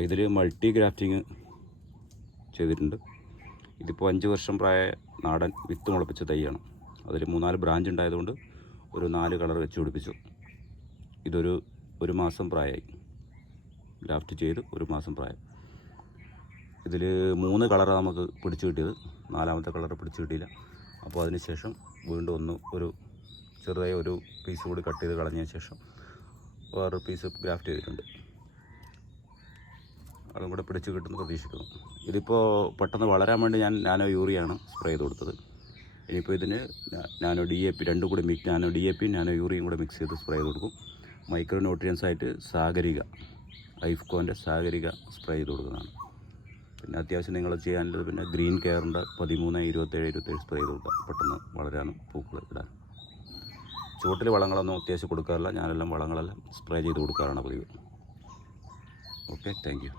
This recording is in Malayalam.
ഇതിൽ മൾട്ടി ഗ്രാഫ്റ്റിങ് ചെയ്തിട്ടുണ്ട്. ഇതിപ്പോൾ 5 വർഷം പ്രായ നാടൻ വിത്ത് മുളപ്പിച്ച തൈയാണ്. അതിൽ 3-4 ബ്രാഞ്ച് ഉണ്ടായതുകൊണ്ട് ഒരു 4 കളർ വെച്ച് പിടിപ്പിച്ചു. ഒരു മാസം പ്രായമായി, ഗ്രാഫ്റ്റ് ചെയ്ത് 1 മാസം പ്രായം. ഇതിൽ 3 കളറാണ് നമുക്ക് പിടിച്ചു കിട്ടിയത്. 4ാമത്തെ കളർ പിടിച്ചു കിട്ടിയില്ല. അപ്പോൾ അതിന് ശേഷം വീണ്ടും ഒരു ചെറുതായി ഒരു പീസ് കൂടി കട്ട് ചെയ്ത് കളഞ്ഞ ശേഷം വേറൊരു പീസ് ഗ്രാഫ്റ്റ് ചെയ്തിട്ടുണ്ട്. അതും കൂടെ പിടിച്ച് കിട്ടുമെന്ന് പ്രതീക്ഷിക്കുന്നു. ഇതിപ്പോൾ പെട്ടെന്ന് വളരാൻ വേണ്ടി ഞാൻ നാനോ യൂറിയാണ് സ്പ്രേ ചെയ്ത് കൊടുത്തത്. ഇനിയിപ്പോൾ ഇതിന് നാനോ DAP രണ്ടും കൂടി നാനോ DAP നാനോ യൂറിയും കൂടെ മിക്സ് ചെയ്ത് സ്പ്രേ ചെയ്ത് കൊടുക്കും. മൈക്രോ ന്യൂട്രിയൻസ് ആയിട്ട് സാഗരിക, ഐഫ്കോൻ്റെ സാഗരിക സ്പ്രേ ചെയ്ത് കൊടുക്കുന്നതാണ്. പിന്നെ അത്യാവശ്യം നിങ്ങൾ ചെയ്യാനുള്ളത് പിന്നെ ഗ്രീൻ കെയറിൻ്റെ 13, 27 സ്പ്രേ ചെയ്ത് കൊടുക്കുക. പെട്ടെന്ന് വളരാനും പൂക്കൾ ഇടാനും. ചുവട്ടിൽ വളങ്ങളൊന്നും അത്യാവശ്യം കൊടുക്കാറില്ല. ഞാനെല്ലാം വളങ്ങളെല്ലാം സ്പ്രേ ചെയ്ത് കൊടുക്കാറാണ് പതിവ്. Okay, thank you.